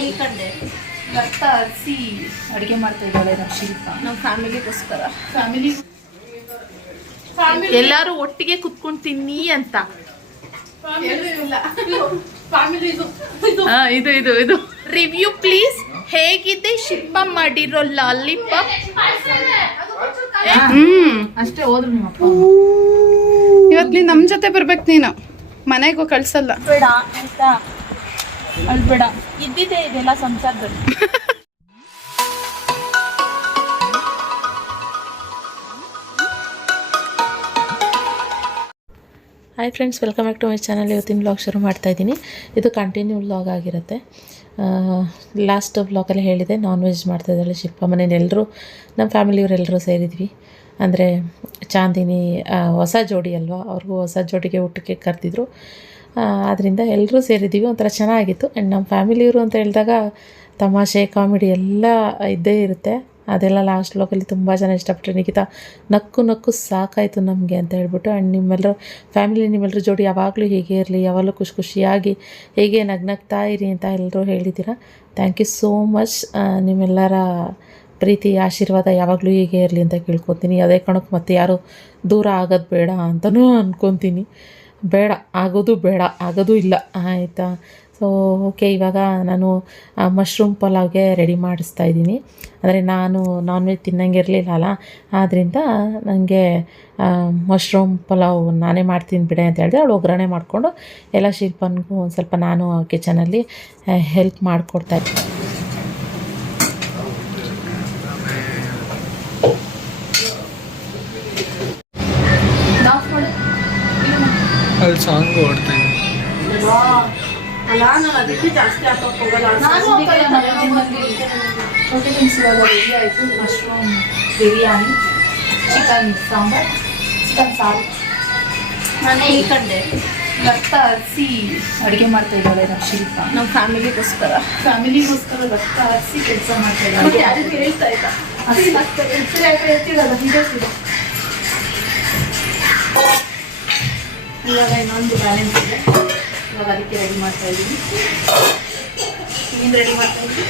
ಹೀಕಂಡೆ ರಕ್ತ ಹರಿಸಿ ಅಡುಗೆ ಮಾಡ್ತಾ ಇದ್ದಾಳೆ ನಮ್ಮ ಶಿಲ್ಪ ನಮ್ಮ ಫ್ಯಾಮಿಲಿಗೋಸ್ಕರ. ಫ್ಯಾಮಿಲಿ ಎಲ್ಲರೂ ಒಟ್ಟಿಗೆ ಕುತ್ಕೊಂಡು ತಿನ್ನಿ ಅಂತ. ಇದು ಇದು ಇದು ರಿವ್ಯೂ ಪ್ಲೀಸ್ ಹೇಗಿದೆ ಶಿಲ್ಪ ಮಾಡಿರೋ ಲಾಲಿಪಾಪ್? ಹ್ಮ್. ಅಷ್ಟೇ ಹೋದ್ರು ಇವತ್ತು ನೀನು ನಮ್ಮ ಜೊತೆ ಬರ್ಬೇಕು ನೀನು. ಮನೆಗೂ ಕಳ್ಸಲ್ಲ. ಬೇಡ ಅಂತ ಅಳ್ಬೇಡ ಇದ್ದಿದ್ದೇ ಇದೆಲ್ಲ ಸಂಸಾರದಲ್ಲಿ. Hi friends welcome back to my channel ಇವತ್ತಿನ ಬ್ಲಾಗ್ ಶುರು ಮಾಡ್ತಾ ಇದ್ದೀನಿ. ಇದು ಕಂಟಿನ್ಯೂ ಬ್ಲಾಗ್ ಆಗಿರುತ್ತೆ. ಲಾಸ್ಟ್ ವ್ಲಾಗಲ್ಲಿ ಹೇಳಿದೆ ನಾನ್ ವೆಜ್ ಮಾಡ್ತಾ ಇದ್ದಾಳೆ ಶಿಲ್ಪ. ಮನೇಲಿ ಎಲ್ಲರೂ ನಮ್ಮ ಫ್ಯಾಮಿಲಿಯವರೆಲ್ಲರೂ ಸೇರಿದ್ವಿ. ಅಂದರೆ ಚಾಂದಿನಿ ಹೊಸ ಜೋಡಿ ಅಲ್ವಾ? ಅವ್ರಿಗೂ ಹೊಸ ಜೋಡಿಗೆ ಊಟಕ್ಕೆ ಕರೆದಿದ್ರು. ಆದ್ದರಿಂದ ಎಲ್ಲರೂ ಸೇರಿದ್ದೀವಿ ಒಂಥರ ಚೆನ್ನಾಗಿತ್ತು. ಆ್ಯಂಡ್ ನಮ್ಮ ಫ್ಯಾಮಿಲಿಯವರು ಅಂತ ಹೇಳಿದಾಗ ತಮಾಷೆ, ಕಾಮಿಡಿ ಎಲ್ಲ ಇದ್ದೇ ಇರುತ್ತೆ. ಅದೆಲ್ಲ ಲಾಸ್ಟ್ ಲೋಕಲ್ಲಿ ತುಂಬ ಜನ ಇಷ್ಟಪಟ್ಟರು ನಿಖಿತಾ, ನಕ್ಕು ನಕ್ಕು ಸಾಕಾಯಿತು ನಮಗೆ ಅಂತ ಹೇಳ್ಬಿಟ್ಟು ಆ್ಯಂಡ್ ನಿಮ್ಮೆಲ್ಲರೂ ಫ್ಯಾಮಿಲಿ ನಿಮ್ಮೆಲ್ಲರ ಜೋಡಿ ಯಾವಾಗಲೂ ಹೀಗೆ ಇರಲಿ, ಯಾವಾಗಲೂ ಖುಷಿ ಖುಷಿಯಾಗಿ ಹೇಗೆ ನಗ್ನಗ್ತಾ ಇರಿ ಅಂತ ಎಲ್ಲರೂ ಹೇಳಿದ್ದೀರಾ. ಥ್ಯಾಂಕ್ ಯು ಸೋ ಮಚ್ ನಿಮ್ಮೆಲ್ಲರ ಪ್ರೀತಿ, ಆಶೀರ್ವಾದ ಯಾವಾಗಲೂ ಹೀಗೆ ಇರಲಿ ಅಂತ ಕೇಳ್ಕೊತೀನಿ. ಅದೇ ಕಾರಣಕ್ಕೆ ಮತ್ತೆ ಯಾರು ದೂರ ಆಗೋದು ಬೇಡ ಅಂತಲೂ ಅಂದ್ಕೊತೀನಿ ಬೇಡ, ಆಗೋದು ಬೇಡ, ಆಗೋದು ಇಲ್ಲ, ಆಯಿತಾ? ಸೊ ಓಕೆ ಇವಾಗ ನಾನು ಮಶ್ರೂಮ್ ಪಲಾವ್ಗೆ ರೆಡಿ ಮಾಡಿಸ್ತಾ ಇದ್ದೀನಿ. ಅಂದರೆ ನಾನು ನಾನ್ ವೆಜ್ ತಿನ್ನಂಗಿರಲಿಲ್ಲ ಅಲ್ಲ ಆದ್ದರಿಂದ ನನಗೆ ಮಶ್ರೂಮ್ ಪಲಾವ್ ನಾನೇ ಮಾಡ್ತೀನಿ ಬಿಡೆ ಅಂತ ಹೇಳಿದೆ. ಅವಳು ಒಗ್ಗರಣೆ ಮಾಡಿಕೊಂಡು ಎಲ್ಲ ಶಿಲ್ಪನಿಗೂ ಒಂದು ಸ್ವಲ್ಪ ನಾನು ಕಿಚನಲ್ಲಿ ಹೆಲ್ಪ್ ಮಾಡಿಕೊಡ್ತಾ ಸಾಂಗ್ ಓಡ್ತಾ ಇದೆ mushroom biryani chicken sambar chicken ಸಾರು ನಾನೇ ಕಡೆ ರಕ್ತ ಹರಿಸಿ ಅಡುಗೆ ಮಾಡ್ತಾ ಇದ್ದಾಳೆ ಶಿಲ್ಪ ನಮ್ಮ ಫ್ಯಾಮಿಲಿಗೋಸ್ಕರ ಫ್ಯಾಮಿಲಿಗೋಸ್ಕರ ರಕ್ತ ಹರಿಸಿ ಕೆಲಸ ಮಾಡ್ತಾ ಇದ್ದಾಳೆ ಯಾರಿಗೂ ಹೇಳ್ತಾ ಇಲ್ಲ ಇವಾಗ ಇನ್ನೊಂದು ಬ್ಯಾಲೆನ್ಸ್ ಇದೆ. ಇವಾಗ ಅದಕ್ಕೆ ರೆಡಿ ಮಾಡ್ತಾ ಇದ್ದೀನಿ. ನೀನು ರೆಡಿ ಮಾಡ್ತಾ ಇದ್ದೀನಿ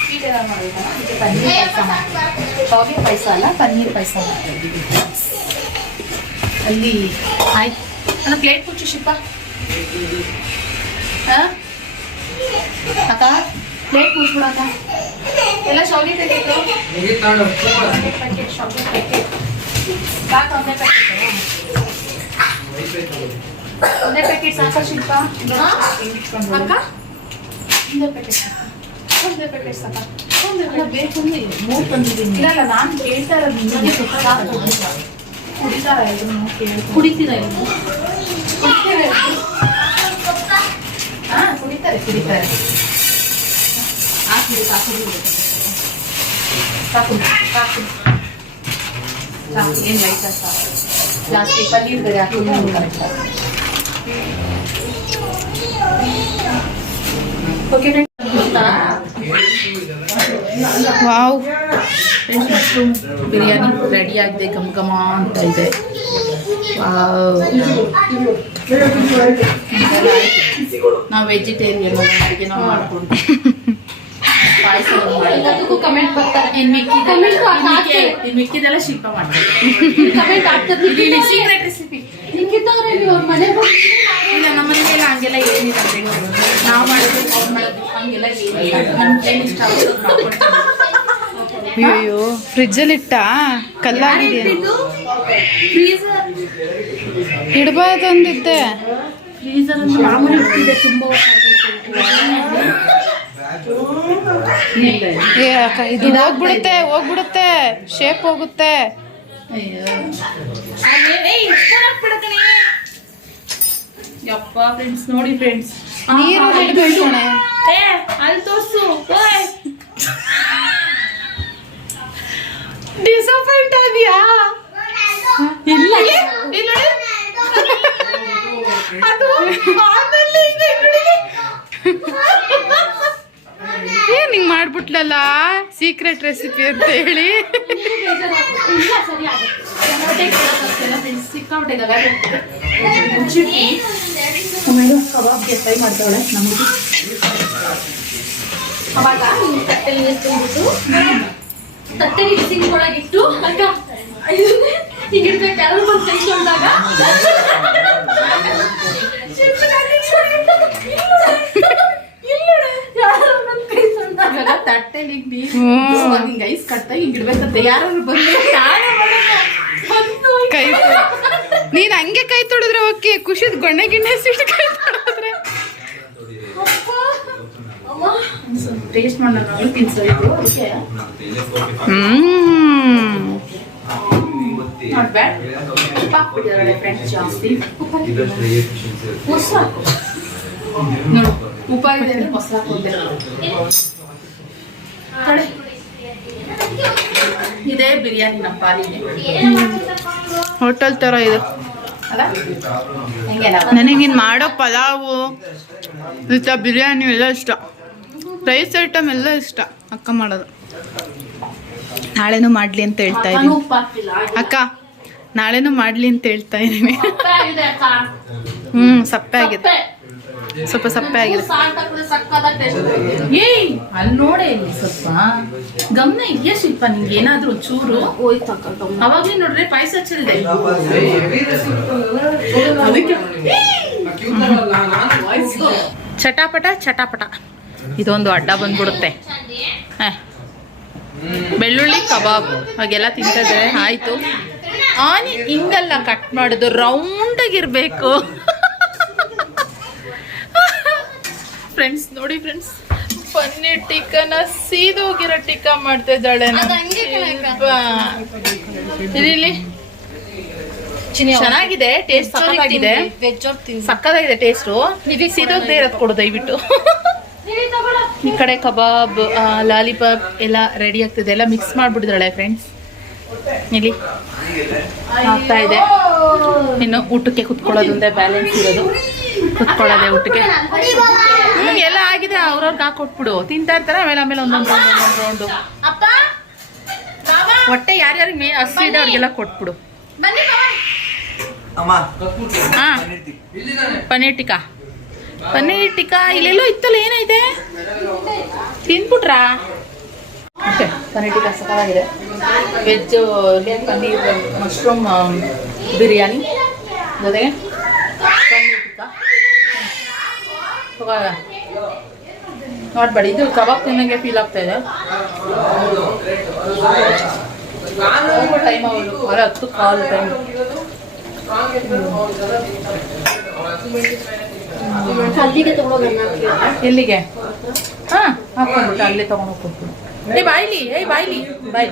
ಸ್ವೀಟ್ ಎಲ್ಲ ಮಾಡೋದಾ ಅದಕ್ಕೆ ಪನ್ನೀರ್ ಪಾಯಸ ಮಾಡ್ತೀನಿ ಶಾವಿಗೆ ಪಾಯಸ ಅಲ್ಲ ಪನ್ನೀರ್ ಪಾಯಸ ಮಾಡ್ತಾ ಇದ್ದೀವಿ ಅಲ್ಲಿ ಆಯ್ತು ನನ್ನ ಪ್ಲೇಟ್ ಮುಚ್ಚು ಶಿಲ್ಪ. ಹಾಂ? ಅಕ್ಕ ಪ್ಲೇಟ್ ಮುಚ್ಬಿಡಕ್ಕ ಎಲ್ಲ ಶಾವಿಗೆ ಪ್ಯಾಕೆಟ್ ಶಾವಿಗೆ ಪ್ಯಾಕೆಟ್ ಸಾಕು ಒಂದೇ ಪ್ಯಾಕೆಟ್ ಒಂದೇ ಪ್ಯಾಕೆಟ್ ಸಾಕ ಶಿಲ್ಪ ಅಕ್ಕ ಒಂದೇ ಪ್ಯಾಕೆಟ್ ಒಂದೇ ಪ್ಯಾಕೆಟ್ ಸಾಕ ಅಲ್ಲ ಬೇಕು ಅಂದ್ರೆ ಮೂರು ತಂದಿದ್ದೀನಿ ಇಲ್ಲ ನಾನು ಕೇಳ್ತಾ ಇರೋದು ನಿಮಗೆ ಸಾಕು ಕುಡಿತಾರ ಇದನ್ನು ಕುಡಿತೀರಾ ಇದು ಕುಡಿತೀರಾ ಇದು ಹಾಂ ಕುಡಿತಾರೆ ಕುಡಿತಾರೆ ಹಾಕ್ಬಿಡಿ ಸಾಕು ಸಾಕು ಸಾಕು ಏನು ಲೈಟ ಜಾಸ್ತಿ ಪನ್ನೀರ್ ಬಿರಿಯಾನಿ ರೆಡಿ ಆಗಿದೆ, ಘಮ ಘಮ ಅಂತ ಇದೆ. ನಾವು ವೆಜಿಟೇರಿಯನ್ ಅಡುಗೆ ನಾವು ಮಾಡ್ಕೊಂಡು ಪಾಯಸ ಎಲ್ಲದಕ್ಕೂ ಕಮೆಂಟ್ ಬರ್ತಾರೆ. ಮಿಕ್ಕಿದೆಲ್ಲ ಶಿಲ್ಪ ಮಾಡ್ತಾರೆ. ಆಗ್ತದೆ ಸೀಕ್ರೆಟ್ ರೆಸಿಪಿ ನೀವು ಅವ್ರ ಮನೆ ಇಲ್ಲ ನಮ್ಮ ಮನೆಗೆಲ್ಲ ಹಂಗೆಲ್ಲ ಏನಿಲ್ಲ ನಾವು ಮಾಡೋದು ಅವ್ರು ಮಾಡೋದು ಹಂಗೆಲ್ಲ ಏನಿಲ್ಲ. ನಮ್ಗೆ ಏನು ಇಷ್ಟ. ಅಯ್ಯೋ ಫ್ರಿಜ್ಜಲ್ಲಿ ಇಟ್ಟ? ಕಲ್ಲಾಗಿದೆಯಾ? ಇಡಬಾರ್ದು ಅಂದಿದ್ದೆ ಫ್ರೀಸರ್ ಅಂದ್ರೆ ಮಾಮೂಲಿ ಇಟ್ಟಿದೆ ತುಂಬ ಇದು ಹೋಗ್ಬಿಡುತ್ತೆ ಹೋಗ್ಬಿಡುತ್ತೆ ಶೇಪ್ ಹೋಗುತ್ತೆ. ಯಪ್ಪ ಫ್ರೆಂಡ್ಸ್ ನೋಡಿ ಫ್ರೆಂಡ್ಸ್ ನೀರು ಅಲ್ಲಿ ತೋರ್ಸು. ಓಯ್. ಡಿಸಪಾಯಿಂಟ್ ಆದ್ಯಾ ಇಲ್ಲ. ನೋಡಿ. ಅದು ಆಮೇಲೆ ಇದೆ ನೋಡಿ. ಏನ್ ಹಿಂಗ್ ಮಾಡ್ಬಿಟ್ಲಲ್ಲ? ಸೀಕ್ರೆಟ್ ರೆಸಿಪಿ ಅಂತ ಹೇಳಿ. ಕಬಾಬ್ಗೆ ಫ್ರೈ ಮಾಡ್ತಾವಳೆ ನಮಗೆ ಅವಾಗ ಹಿಂಗ್ ತಟ್ಟೆಲಿ ನೀರ್ ತುಂಬಿಟ್ಟು ತಟ್ಟೆಲಿ ಸಿಂಕ್ ಒಳಗಿಟ್ಟು ಅಕ್ಕ ಇದನ್ನೇ ಹಿಂಗ್ ಇಡ್ಬೇಕು ಯಾರು ಬಂದು ಕೈಕೊಂಡಾಗ ಯಾರು ಬಂದು ಕೈಕೊಂಡಾಗ ಇವಾಗ ತಟ್ಟೆಲಿ ನೀರು ಹ್ಮ್. ಹಿಂಗೆ ಐಸ್ ಕಟ್ಟ ಹಿಂಗೆ ಇಡ್ಬೇಕಂತ ಯಾರು ಬಂದು ಬಂದು ಕೈ ನೀನ್ ಹಂಗೆ ಕೈ ತೊಡಿದ್ರೆ ಓಕೆ ಖುಷಿದ್ ಗೊಣ್ಣೆ ಗಿಣ್ಣೆ ಸಿಟ್ಟು ಕೈ ತೊಡಿದ್ರೆ ಟೇಸ್ಟ್ ಮಾಡೋಣ ನಾವು ತಿನ್ಸೋದು ಓಕೆ ಹ್ಮ್. ನಾಟ್ ಬ್ಯಾಡ್ ಉಪ್ಪು ಹಾಕ್ಬಿಟ್ಟಿದ್ದಾರೆ ಫ್ರೆಂಡ್ಸ್ ಜಾಸ್ತಿ. ಮೊಸರು ಹಾಕು. ನೋಡು ಉಪ್ಪ ಇದೆ ಅಂದ್ರೆ ಮೊಸರು ಹಾಕೊಂಡೆ ಕಡೆ ಇದೇ ಬಿರಿಯಾನಿ ನಮ್ಮ ಪಾಲಿಗೆ. ಹೋಟೆಲ್ ತರ ಇದು. ನನಗಿನ್ ಮಾಡೋ ಪಲಾವು ಇಷ್ಟ ಬಿರಿಯಾನಿ ಎಲ್ಲ ಇಷ್ಟ. ರೈಸ್ ಐಟಮ್ ಎಲ್ಲ ಇಷ್ಟ. ಅಕ್ಕ ಮಾಡೋದು. ನಾಳೆನೂ ಮಾಡ್ಲಿ ಅಂತ ಹೇಳ್ತಾ ಇದ್ದೀನಿ. ಅಕ್ಕ ನಾಳೆನೂ ಮಾಡ್ಲಿ ಅಂತ ಹೇಳ್ತಾ ಇದ್ದೀನಿ. ಹ್ಞೂ ಹ್ಮ್ ಸಪ್ಪೆ ಆಗಿದೆ. ಸ್ವಲ್ಪ ಸಪ್ಪೆ ಆಗಿದೆ ಏಯ್ ಅಲ್ಲಿ ನೋಡೇ ಇಲ್ಲಿ ಸ್ವಲ್ಪ. ಗಮನ ಇದೆಯಾ ಶಿಲ್ಪ ನಿಂಗೆ ಏನಾದ್ರೂ ಚೂರು? ಅವಾಗ್ಲೇ ನೋಡ್ರೆ ಪಾಯಸ ಹಚ್ಚಿದೆ ಚಟಾಪಟ ಚಟಾಪಟ. ಇದೊಂದು ಅಡ್ಡ ಬಂದ್ಬಿಡುತ್ತೆ. ಹ. ಬೆಳ್ಳುಳ್ಳಿ ಕಬಾಬ್. ಹಾಗೆಲ್ಲ ತಿಂತಿದ್ರೆ ಆಯ್ತು. ಆನಿ ಹಿಂಗಲ್ಲ ಕಟ್ ಮಾಡೋದು ರೌಂಡಾಗಿರ್ಬೇಕು ಫ್ರೆಂಡ್ಸ್ ನೋಡಿ ಫ್ರೆಂಡ್ಸ್ ಪನ್ನೀರ್ ಟಿಕ್ಕನ ಸೀದೋಗಿರೋ ಟಿಕ್ಕ ಮಾಡ್ತಾ ಇದ್ದಾಳೆ. ಇಲ್ಲಿ ಚೆನ್ನಾಗಿದೆ ಟೇಸ್ಟ್ ಸಕ್ಕತ್ತಾಗಿದೆ ಸಕ್ಕತ್ತಾಗಿದೆ ಟೇಸ್ಟು ಸೀದೋಗದೆ ಇರೋದು ಕೊಡು ದಯವಿಟ್ಟು ಈ ಕಡೆ ಕಬಾಬ್ ಲಾಲಿಪಾಪ್ ಎಲ್ಲ ರೆಡಿ ಆಗ್ತಿದೆ ಎಲ್ಲ ಮಿಕ್ಸ್ ಮಾಡ್ಬಿಟ್ಟಿದ್ದಾಳೆ ಫ್ರೆಂಡ್ಸ್ ಇಲ್ಲಿ ಆಗ್ತಾ ಇದೆ ಇನ್ನು ಊಟಕ್ಕೆ ಕುತ್ಕೊಳ್ಳೋದೊಂದೇ ಬ್ಯಾಲೆನ್ಸ್ ಇರೋದು ಕುತ್ಕೊಳ್ಳೋದೆ ಊಟಕ್ಕೆ ಹ್ಮ್ ಎಲ್ಲ ಆಗಿದೆ ಅವ್ರವ್ರಿಗೆ ಹಾಕೊಟ್ಬಿಡು ತಿಂತಾ ಇರ್ತಾರೆ ಆಮೇಲೆ ಆಮೇಲೆ ಒಂದೊಂದು ರೌಂಡ್ ಒಂದೊಂದು ರೌಂಡು ಅಪ್ಪ ಹೊಟ್ಟೆ ಯಾರ್ಯಾರಿಗೆ ಮೇ ಹಸಿ ಇದೆ ಅವ್ರಿಗೆಲ್ಲ ಕೊಟ್ಬಿಡು. ಹಾ. ಪನ್ನೀರ್ ಟಿಕಾ. ಪನ್ನೀರ್ ಟಿಕಾ ಇಲ್ಲೆಲ್ಲೋ ಇತ್ತಲ್ಲ ಏನೈತೆ ತಿಂದ್ಬಿಟ್ರಾ? ಓಕೆ ಪನ್ನೀರ್ ಟಿಕ್ಕಾ ಸಕ್ಕತ್ತಾಗಿದೆ. Veg paneer mushroom biryani. ಜೊತೆಗೆ ಪನ್ನೀರ್ ಟಿಕಾ. ನೋಡ್ಬೇಡಿ ಇದು ಕಬಾಬ್ ತಿನ್ನಂಗೆ ಫೀಲ್ ಆಗ್ತಾ ಇದೆ. ಟೈಮ್ ಅವರು ಹತ್ತು ಕಾಲು ಟೈಮ್ ಎಲ್ಲಿಗೆ? ಹಾ ಹಾಕೊಂಡ್ಬಿಟ್ಟು ಅಲ್ಲೇ ತಗೊಂಡು ಹೋಗ್ಬಿಟ್ಟು ಏ ಬಾಯ್ಲಿ ಏ ಬಾಯ್ಲಿ ಬಾಯ್.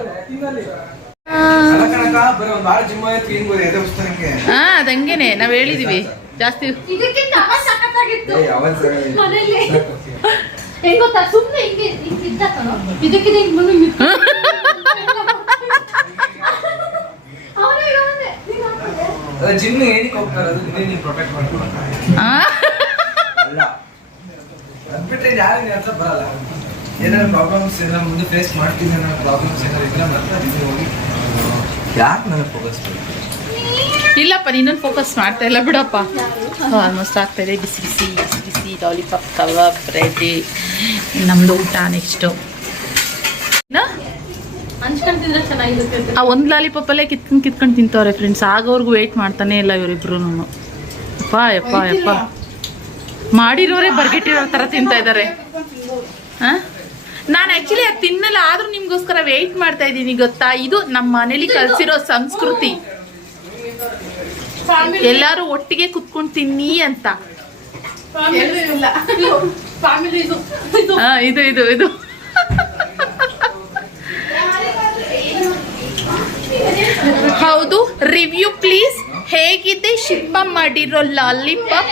ಹಾ ಅದಂಗೇನೆ ನಾವ್ ಹೇಳಿದೀವಿ. ಜಾಸ್ತಿ ಹೆಂಗ್ ಗೊತ್ತಾ? ಹಿಂಗೆ ಹಿಂಗ್ ಇದ್ದ ಹಿಂಗ್ ಬಂದು. ಜಿಮ್ ಏನಕ್ಕೆ ಹೋಗ್ತಾರೆ? ಅದು ನೀನು ಪ್ರೊಟೆಕ್ಟ್? ಅಲ್ಲ ಅದ್ಬಿಟ್ರೆ ಯಾರು ನಿನ್ನ ಹತ್ರ ಬರಲ್ಲ. ಏನಾದ್ರು ಪ್ರಾಬ್ಲಮ್ಸ್ ಏನಾರ ಮುಂದೆ ಫೇಸ್ ಮಾಡ್ತೀನಿ ಅನ್ನೋ ಪ್ರಾಬ್ಲಮ್ಸ್ ಏನಾರು ಇಲ್ಲ ಮತ್ತೆ ಜಿಮ್ ಹೋಗಿ. ಯಾಕೆ ನನಗೆ ಫೋಕಸ್ ಇಲ್ಲಪ್ಪ ನೀನೊಂದು ಫೋಕಸ್ ಮಾಡ್ತಾ ಇಲ್ಲ ಬಿಡಪ್ಪ. ಆಲ್ಮೋಸ್ಟ್ ಆಗ್ತಾ ಇದೆ. ಬಿಸಿ ಬಿಸಿ ಬಿಸಿ ಬಿಸಿ ಲಾಲಿಪಾಪ್ ಕಬಾಬ್ ರೆಡಿ ನಮ್ದು ಊಟ ನೆಕ್ಸ್ಟು ಆ ಒಂದು ಲಾಲಿಪಾಪಲ್ಲೇ ಕಿತ್ಕೊಂಡು ಕಿತ್ಕೊಂಡು ತಿಂತವ್ರೆ ಫ್ರೆಂಡ್ಸ್ ಆಗೋರ್ಗು ವೆಯ್ಟ್ ಮಾಡ್ತಾನೆ ಇಲ್ಲ ಇವರಿಬ್ರು ಅಪ್ಪ ಯಪ್ಪ ಯಪ್ಪ ಮಾಡಿರೋರೇ ಬರ್ಗೆಟ್ಟಿರೋ ಥರ ತಿಂತಾ ಇದ್ದಾರೆ. ನಾನು ಆ್ಯಕ್ಚುಲಿ ಅದು ತಿನ್ನಲ್ಲ ಆದ್ರೂ ನಿಮ್ಗೋಸ್ಕರ ವೆಯ್ಟ್ ಮಾಡ್ತಾ ಇದ್ದೀನಿ ಗೊತ್ತಾ? ಇದು ನಮ್ಮ ಮನೇಲಿ ಕಲ್ಸಿರೋ ಸಂಸ್ಕೃತಿ. ಎಲ್ಲಾರು ಒಟ್ಟಿಗೆ ಕುತ್ಕೊಂಡು ತಿನ್ನಿ ಅಂತ. ಇಲ್ಲ ಫ್ಯಾಮಿಲಿ ಇದು ಇದು ಇದು ಹೌದು ರಿವ್ಯೂ ಪ್ಲೀಸ್ ಹೇಗಿದೆ ಶಿಲ್ಪ ಮಾಡಿರೋ lollipop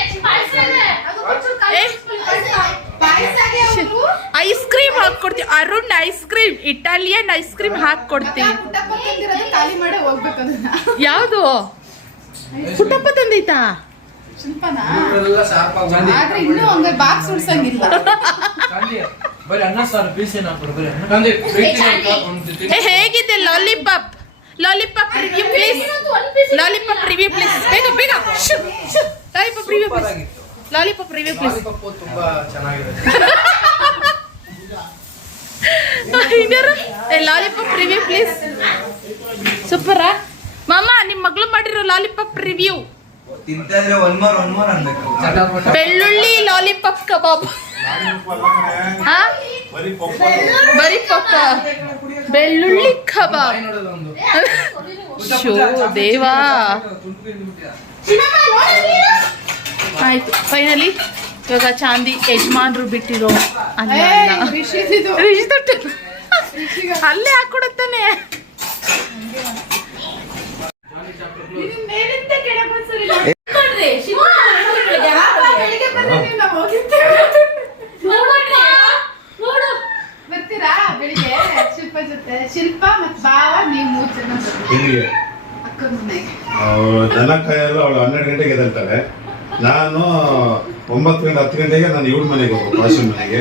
ice cream ಹಾಕೊಡ್ತೀವಿ Arun ice cream Italian ice cream ಹಾಕೊಡ್ತೀವಿ ಖಾಲಿ ಮಾಡೇ ಹೋಗ್ಬೇಕು ಯಾವುದು? ಪುಟ್ಟಪ್ಪ ತಂದೈತಾ ಶಿಲ್ಪನ? ಆದ್ರೆ ಇನ್ನೂ ಒಂದು ಬಾಕ್ಸ್ ಉಡ್ಸಂಗಿಲ್ಲ. ಹೇಗಿದೆ? Lollipop lollipop review please lollipop review please ಬೇಗ ಬೇಗ. Lollipop review please lollipop review please lollipop ತುಂಬಾ ಚೆನ್ನಾಗಿದೆ. ಲಾಲಿಪಾಪ್ ರಿವ್ಯೂ ಪ್ಲೀಸ್ ಸೂಪರಾ ಮಾಮ ನಿಮ್ಮ ಮಗಳು ಮಾಡಿರೋ ಲಾಲಿಪಾಪ್ ರಿವ್ಯೂ ತಿಂತಾ ಇದ್ರೆ ಒನ್ ಮೋರ್ ಒನ್ ಮೋರ್ ಅನ್ಬೇಕು. ಬೆಳ್ಳುಳ್ಳಿ ಲಾಲಿಪಾಪ್ ಕಬಾಬ್. ಹಾ? ಬರೀ ಪಪ್ಪ. ಬೆಳ್ಳುಳ್ಳಿ ಕಬಾಬ್. ಶೋ ದೇವಾ. ಆಯ್ತು ಫೈನಲಿ ಇವಾಗ ಚಾಂದಿ ಯಜಮಾನ್ರು ಬಿಟ್ಟಿರೋ. ಅಲ್ಲೇ ಹಾಕೊಡುತ್ತಾನೆ ನೋಡ್ರಿ ಶಿವ ನೋಡು ಬರ್ತೀರಾ ಬೆಳಿಗ್ಗೆ ಶಿಲ್ಪ ಜೊತೆ ಶಿಲ್ಪ ಮತ್ ಬಾವ ನೀವು ಮೂರ್ ಜನ ಬರ್ತೀರಾ ಇಲ್ಲಿಗೆ ಅಕ್ಕನ ಮನೆಗೆ ದನ ಕಾಯಲು ಅವಳು ಹನ್ನೆರಡು ಗಂಟೆಗೆ ಎದ್ದೇಳ್ತಾಳೆ. ನಾನು ಒಂಬತ್ತು ಗಂಟೆ ಹತ್ತು ಗಂಟೆಗೆ ನಾನು ಇವ್ರ ಮನೆಗೆ ಹೋಗ್ಬೇಕು ವಾಶಿಂಗ್ ಮನೆಗೆ.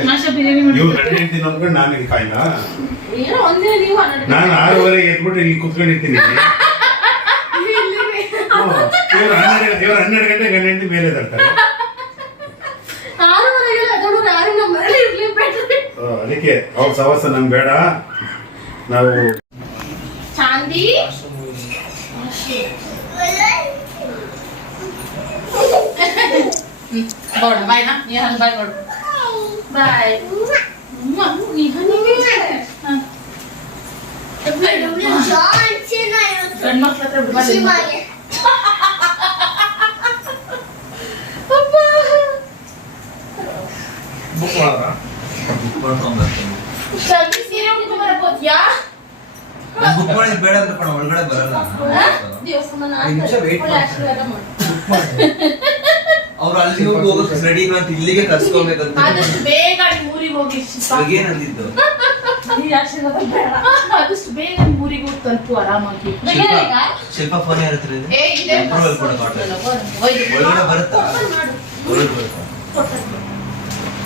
ಇವ್ರು ಗಂಟೆ ಇರ್ತೀನಿ ಅಂದ್ಕೊಂಡು ನಾನು ಇಲ್ಲಿ ಕಾಯಿಲ್ಲ ನಾನು ಆರೂವರೆಗೆ ಎದ್ಬಿಟ್ಟು ಇಲ್ಲಿ ಕುತ್ಕೊಂಡಿರ್ತೀನಿ. ಇವ್ರು ಹನ್ನೆರಡು ಇವ್ರು ಹನ್ನೆರಡು ಗಂಟೆ ಗಂಟೆ ಹೆಂಡತಿ ಮೇಲೆ ಎದ್ದೇಳ್ತಾರೆ. ಅದಕ್ಕೆ ಅವ್ರ ಸವಾಸ ನಮ್ಗೆ ಬೇಡ. ನಾವು ಚಾಂದಿ? ಬೋಡ ಬಾಯ್ ನಾ ಬೇಡ ಅಂತ ಒಳಗಡೆ ಬರಲ್ಲ ನಿಮಿಷ ವೇಟ್. ಅವ್ರು ಅಲ್ಲಿ ಹೋಗಿ ಹೋಗಕ್ ರೆಡಿ ಅಂತ ಇಲ್ಲಿಗೆ ಕರ್ಸ್ಕೊಬೇಕಂತ ಆದಷ್ಟು ಬೇಗ ಊರಿಗೆ ಹೋಗಿ ಬೇಡ. ಆದಷ್ಟು ಬೇಗ ನಿಮ್ಮ ಊರಿಗೆ ಹೋಗಿ ತಲುಪು ಆರಾಮಾಗಿ. ಶಿಲ್ಪ ಶಿಲ್ಪ ಫೋನ್ ಯಾರ ಹತ್ರ ಇದೆ? ಏ ಇದೆ. Approval ಕೊಡು ಕಾಂಟ್ಯಾಕ್ಟ್. ಒಳಗಡೆ ಬರುತ್ತಾ?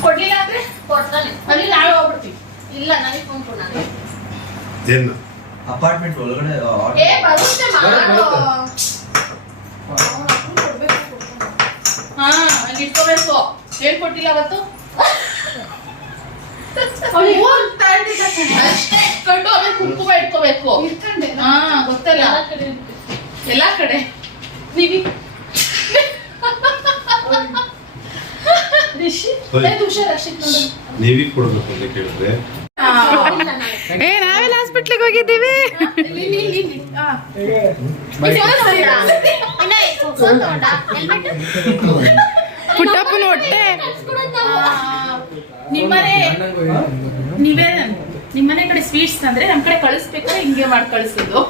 ಕೊಡ್ಲಿಲ್ಲ ಅಂದ್ರೆ? ಕೊಡ್ತಾನೆ. ಅಲ್ಲಿ ನಾವೇ ಹೋಗ್ಬಿಡ್ತೀವಿ. ಇಲ್ಲ ನನಗೆ ಫೋನ್ ಕೊಡ ಏನು ಅಪಾರ್ಟ್ಮೆಂಟ್ ಒಳಗಡೆ ಏ ಬರುತ್ತೆ ಮಾಡು. ಹಾ ಹಂಗೆ ಇಟ್ಕೋಬೇಕು. ಹೇಳ್ಕೊಟ್ಟಿಲ್ಲ ಅವತ್ತು. ಅಷ್ಟೇ ಇಟ್ಕೊಂಡು ಆಮೇಲೆ ಕುಂಕುಮ ಇಟ್ಕೋಬೇಕು. ಇಟ್ಕೊಂಡೆ. ಹಾ ಗೊತ್ತಲ್ಲ. ಎಲ್ಲ ಕಡೆ ಎಲ್ಲಾ ಕಡೆ. ನೀವಿ. ನೀವೀಗ ಕೊಡ್ಬೇಕು ಅಂತ ಕೇಳಿದ್ರೆ. ಏ ನಾವೆಲ್ಲ ಹಾಸ್ಪಿಟ್ಲಿಗೆ ಹೋಗಿದ್ದೀವಿ. ಪುಟ್ಟಪ್ಪನ ಹೊಟ್ಟೆ. ನಿಮ್ಮನೆ ನೀವೇ ನಿಮ್ಮನೆ ಕಡೆ ಸ್ವೀಟ್ಸ್ ತಂದ್ರೆ ನಮ್ ಕಡೆ ಕಳಿಸ್ಬೇಕಾದ್ರೆ ಹಿಂಗೆ ಮಾಡಿ ಕಳಿಸೋದು.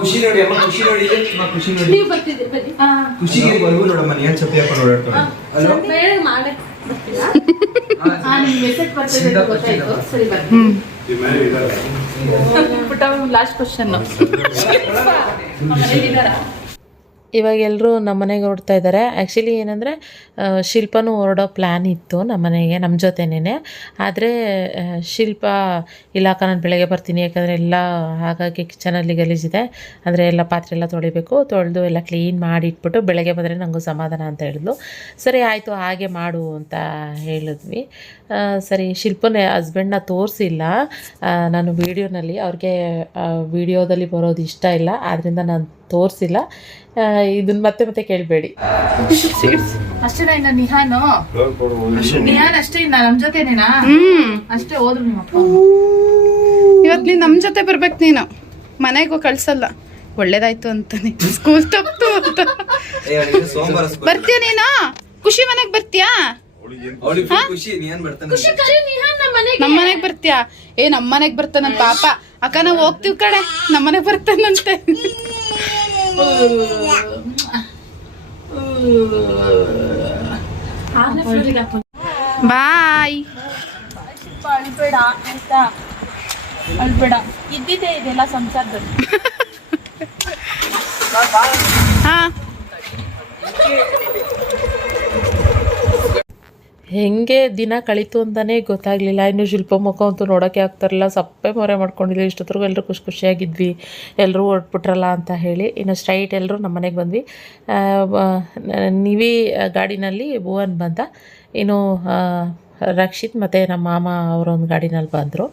ಖುಷಿ ನೋಡಿ ಅಮ್ಮ ಖುಷಿ ನೋಡಿ ಅಮ್ಮ ಖುಷಿ ನೋಡಿ. ನೀವು ಬರ್ತಿದ್ದೀರಿ ಬನ್ನಿ. ಖುಷಿಗೆ ಬರ್ಬು ನೋಡಮ್ಮ ಏನ್ ಚಪ್ಪಿ ಹಾಕೊಂಡು ಹಲೋ ಬೇಡ ಮಾಡಿ ಬರ್ತೀರಾ? ಹಾ ನಿಮ್ಗೆ ಮೆಸೇಜ್ ಬರ್ತಿದೆ ಅಂತ ಗೊತ್ತಾಯ್ತು. ಸರಿ ಬರ್ತೀನಿ ಇದಾರೆ ಪುಟ್ಟಪ್ಪ ಲಾಸ್ಟ್ ಕ್ವಶನ್ ಇದ್ದಾರಾ? ಇವಾಗ ಎಲ್ಲರೂ ನಮ್ಮ ಮನೆಗೆ ಹೊರಡ್ತಾ ಇದ್ದಾರೆ. ಆ್ಯಕ್ಚುಲಿ ಏನಂದರೆ ಶಿಲ್ಪನೂ ಹೊರಡೋ ಪ್ಲ್ಯಾನ್ ಇತ್ತು ನಮ್ಮ ಮನೆಗೆ ನಮ್ಮ ಜೊತೆನೇ ಆದರೆ ಶಿಲ್ಪ ಇಲಾಖ ನಾನು ಬೆಳಗ್ಗೆ ಬರ್ತೀನಿ. ಯಾಕಂದರೆ ಎಲ್ಲ ಹಾಗಾಗಿ ಕಿಚನಲ್ಲಿ ಗಲೀಜಿದೆ. ಅಂದರೆ ಎಲ್ಲ ಪಾತ್ರೆ ಎಲ್ಲ ತೊಳಿಬೇಕು. ತೊಳೆದು ಎಲ್ಲ ಕ್ಲೀನ್ ಮಾಡಿ ಇಟ್ಬಿಟ್ಟು ಬೆಳಗ್ಗೆ ಬಂದರೆ ನನಗೂ ಸಮಾಧಾನ ಅಂತ ಹೇಳಿದ್ಲು. ಸರಿ, ಆಯಿತು, ಹಾಗೆ ಮಾಡು ಅಂತ ಹೇಳಿದ್ವಿ. ಸರಿ, ಶಿಲ್ಪನ ಹಸ್ಬೆಂಡ್ನ ತೋರಿಸಿಲ್ಲ. ನಾನು ವೀಡಿಯೋನಲ್ಲಿ ಅವ್ರಿಗೆ ವೀಡಿಯೋದಲ್ಲಿ ಬರೋದು ಇಷ್ಟ ಇಲ್ಲ. ಆದ್ದರಿಂದ ನಾನು ತೋರಿಸಿಲ್ಲ. ಇದನ್ನ ಮತ್ತೆ ಮತ್ತೆ ಕೇಳಬೇಡಿ. ಅಷ್ಟೇನಾ ಇನ್ನ ನಿಹಾನು. ನಿಹಾನ್ ಅಷ್ಟೇ ಇನ್ನ ನಮ್ ಜೊತೆನೇನಾ? ಅಷ್ಟೇ ಹೋದ್ರು ನಿಮ್ಮ ಅಪ್ಪ. ಇವತ್ತು ನೀನು ನಮ್ಮ ಜೊತೆ ಬರ್ಬೇಕು ನೀನು. ಮನೆಗೂ ಕಳ್ಸಲ್ಲ. ಒಳ್ಳೇದಾಯ್ತು ಅಂತಾನೆ. ಸ್ಕೂಲ್ ತಪ್ಪು ಅಂತ. ಏ ಅವನಿಗೆ ಸೋಮವಾರ ಬರ್ತೀಯ ನೀನು? ಖುಷಿ ಮನೆಗೆ ಬರ್ತೀಯಾ? ಅವಳಿಗೆ ಫುಲ್ ಖುಷಿ ನೀನ್ ಬರ್ತಾನೆ ಕರಿ ನಿಹಾನ್ ನಮ್ಮ ಮನೆಗೆ. ನಮ್ಮ ಮನೆಗೆ ಬರ್ತೀಯಾ? ಏ ನಮ್ಮ ಮನೆಗೆ ಬರ್ತಾನಂತ ಪಾಪ. ಅಕ್ಕ ನಾವು ಹೋಗ್ತೀವಿ ಕಡೆ ನಮ್ಮ ಮನೆಗೆ ಬರ್ತಾನಂತೆ. ಬಾಯ್ ಅಳ್ಬೇಡ ಅಂತ. ಅಳ್ಬೇಡ. ಇದ್ದಿದೆ ಇದೆಲ್ಲ ಸಂಸಾರದಲ್ಲಿ. ಹಾ. ಹೆಂಗೆ ದಿನ ಕಳೀತು ಅಂತಲೇ ಗೊತ್ತಾಗಲಿಲ್ಲ. ಇನ್ನು ಶಿಲ್ಪ ಮುಖ ಅಂತೂ ನೋಡೋಕ್ಕೆ ಆಗ್ತಾರಲ್ಲ. ಸಪ್ಪೆ ಮೊರೆ ಮಾಡ್ಕೊಂಡಿದ್ವಿ. ಇಷ್ಟೊತ್ತರೆಗೂ ಎಲ್ಲರೂ ಖುಷಿ ಖುಷಿಯಾಗಿದ್ವಿ. ಎಲ್ಲರೂ ಹೊರಟ್ಬಿಟ್ರಲ್ಲ ಅಂತ ಹೇಳಿ. ಇನ್ನು ಸ್ಟ್ರೈಟ್ ಎಲ್ಲರೂ ನಮ್ಮ ಮನೆಗೆ ಬಂದ್ವಿ. ನೀವಿ ಗಾಡಿನಲ್ಲಿ ಭುವನ್ ಬಂದ. ಇನ್ನು ರಕ್ಷಿತ್ ಮತ್ತು ನಮ್ಮ ಮಾಮ ಅವರೊಂದು ಗಾಡಿನಲ್ಲಿ ಬಂದರು.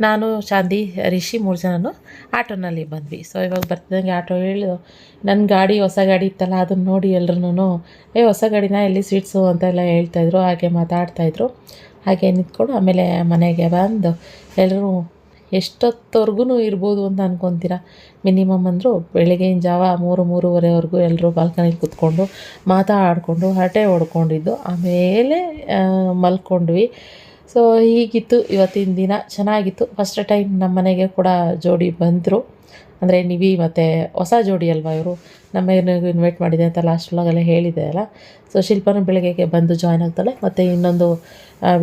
ನಾನು, ಶಾಂತಿ, ರಿಷಿ ಮೂರು ಜನನು ಆಟೋನಲ್ಲಿ ಬಂದ್ವಿ. ಸೊ ಇವಾಗ ಬರ್ತಿದ್ದಂಗೆ ಆಟೋ ಹೇಳಿದು ನನ್ನ ಗಾಡಿ ಹೊಸ ಗಾಡಿ ಇತ್ತಲ್ಲ, ಅದನ್ನು ನೋಡಿ ಎಲ್ರೂ ಏ, ಹೊಸ ಗಾಡಿನ? ಎಲ್ಲಿ ಸ್ವೀಟ್ಸು ಅಂತೆಲ್ಲ ಹೇಳ್ತಾಯಿದ್ರು ಹಾಗೆ ಮಾತಾಡ್ತಾಯಿದ್ರು ಹಾಗೆ ನಿಂತ್ಕೊಂಡು ಆಮೇಲೆ ಮನೆಗೆ ಬಂದು ಎಲ್ಲರೂ ಎಷ್ಟೊತ್ತವರೆಗೂ ಇರ್ಬೋದು ಅಂತ ಅನ್ಕೊತೀರ? ಮಿನಿಮಮ್ ಅಂದರೂ ಬೆಳಗಿನ ಜಾವ ಮೂರು, ಮೂರುವರೆವರೆಗೂ ಎಲ್ಲರೂ ಬಾಲ್ಕನಿಲಿ ಕೂತ್ಕೊಂಡು ಮಾತಾಡಿಕೊಂಡು ಹರಟೆ ಹೊಡ್ಕೊಂಡಿದ್ದು, ಆಮೇಲೆ ಮಲ್ಕೊಂಡ್ವಿ. ಸೊ ಹೀಗಿತ್ತು ಇವತ್ತಿನ ದಿನ. ಚೆನ್ನಾಗಿತ್ತು. ಫಸ್ಟ್ ಟೈಮ್ ನಮ್ಮ ಮನೆಗೆ ಕೂಡ ಜೋಡಿ ಬಂದರು. ಅಂದರೆ ನಿವಿ ಮತ್ತು ಹೊಸ ಜೋಡಿ ಅಲ್ವಾ ಇವರು? ನಮ್ಮ ನಮ್ಮನೆಗೂ ಇನ್ವೈಟ್ ಮಾಡಿದೆ ಅಂತ ಲಾಸ್ಟ್ ವ್ಲಾಗಲ್ಲೇ ಹೇಳಿದೆ ಅಲ್ಲ? ಸೊ ಶಿಲ್ಪನೂ ಬೆಳಗ್ಗೆಗೆ ಬಂದು ಜಾಯ್ನ್ ಆಗ್ತಾಳೆ. ಮತ್ತು ಇನ್ನೊಂದು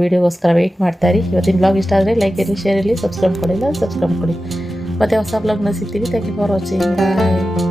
ವೀಡಿಯೋಗೋಸ್ಕರ ವೆಯ್ಟ್ ಮಾಡ್ತಾಯಿರಿ ಇವತ್ತಿನ ಬ್ಲಾಗ್ ಇಷ್ಟ ಆದರೆ ಲೈಕ್ ಇರಲಿ ಶೇರ್ ಇರಲಿ ಸಬ್ಸ್ಕ್ರೈಬ್ ಕೊಡಿಲ್ಲ ಸಬ್ಸ್ಕ್ರೈಬ್ ಕೊಡಿ. ಮತ್ತು ಹೊಸ ಬ್ಲಾಗ್ನ ಸಿಗ್ತೀವಿ. Thank you for watching bye